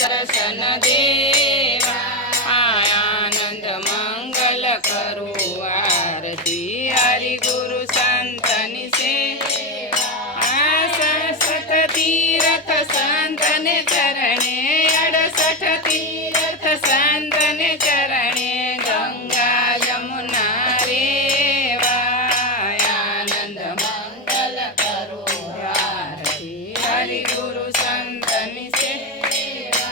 दर्शन देवा आनंद मंगल करो आरती हरि गुरु संतनि सेवा सरसठ तीर्थ संतने चरणे 68 तीर्थ संतने चरणे गंगा यमुना रेवा आनंद मंगल करो आरती हरि गुरु संतनि सेवा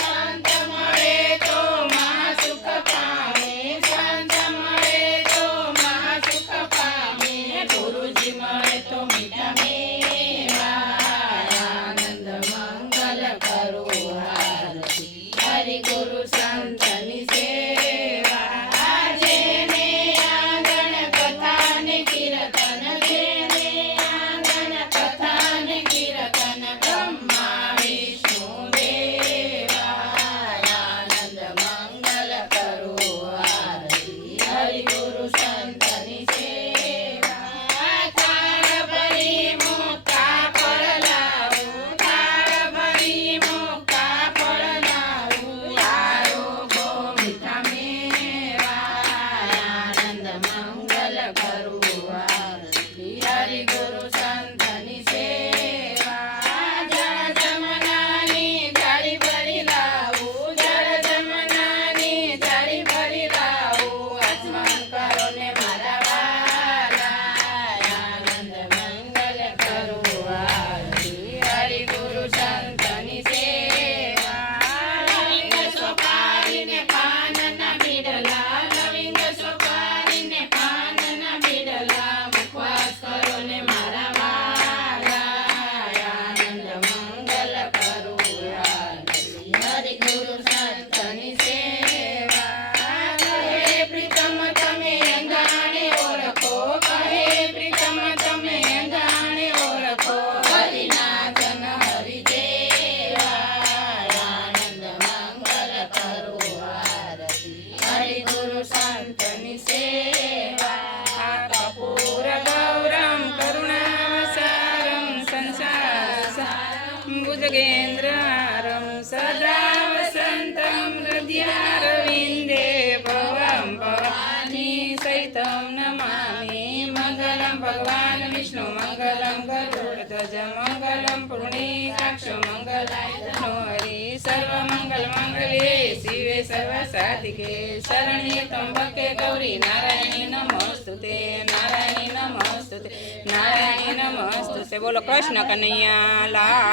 संत मळे तो महा सुख पामे संत मळे तो महा सुख पामे गुरुजी मळे तो मीठा मेवा आनंद मंगल करो आरती हरि गुरु संतनि सेवा जेने आंगण कथा ने कीर्तन जेने आंगण कथा ने कीर्तन ब्रह्मा विष्णु देवा आनंद मंगल करो आरती हरि गुरु संतनि सेवा थाळ भरी मुक्ता फळ लावू थाळ भरी मुक्ता फळ लावू यारो गो मीठा मेवा आनंद मंगल करो आरती हरि गुरु संतनि सेवा जळ जमनानी जाळी भरी लावू जळ जमनानी जाळी भरी लावू आचमन करो ने मारा वाला आनंद मंगल करो आरती हरि गुरु संतनि सेवा लविंग सोपारी ने पान न बिडला लविंग सोपारी ने पान न बिडला मुखवास करो ने मारा वाला आनंद मंगल करो आरती हरि गुरु संतनि सेवा कहे प्रीतम तमे अंगाणे ओळखो कहे प्रीतम तमे अंगाणे ओळखो हरिनाथन हरिदेवा आनंद मंगल करो आरती हरि गुरु संतनि सेवा कपूर गौरम करुणावसारं संसारसारं भुजगेन्द्रहारं सदा वसन्तं हृदयारविन्दे भवं भवानी सहितं नमामि मङ्गलं भगवान् विष्णु मङ्गलं गरुडध्वज मङ्गलं पुण्डरीकाक्ष मङ्गलाय तनो हरि सर्वमङ्गलमङ्गले शिवे सर्वसाधिके शरण्ये त्र्यम्बके गौरी नारायणी नमोस्तुते नारायणी नमोस्तुते नारायणी नमोस्तुते बोलो कृष्ण कन्हैया लाल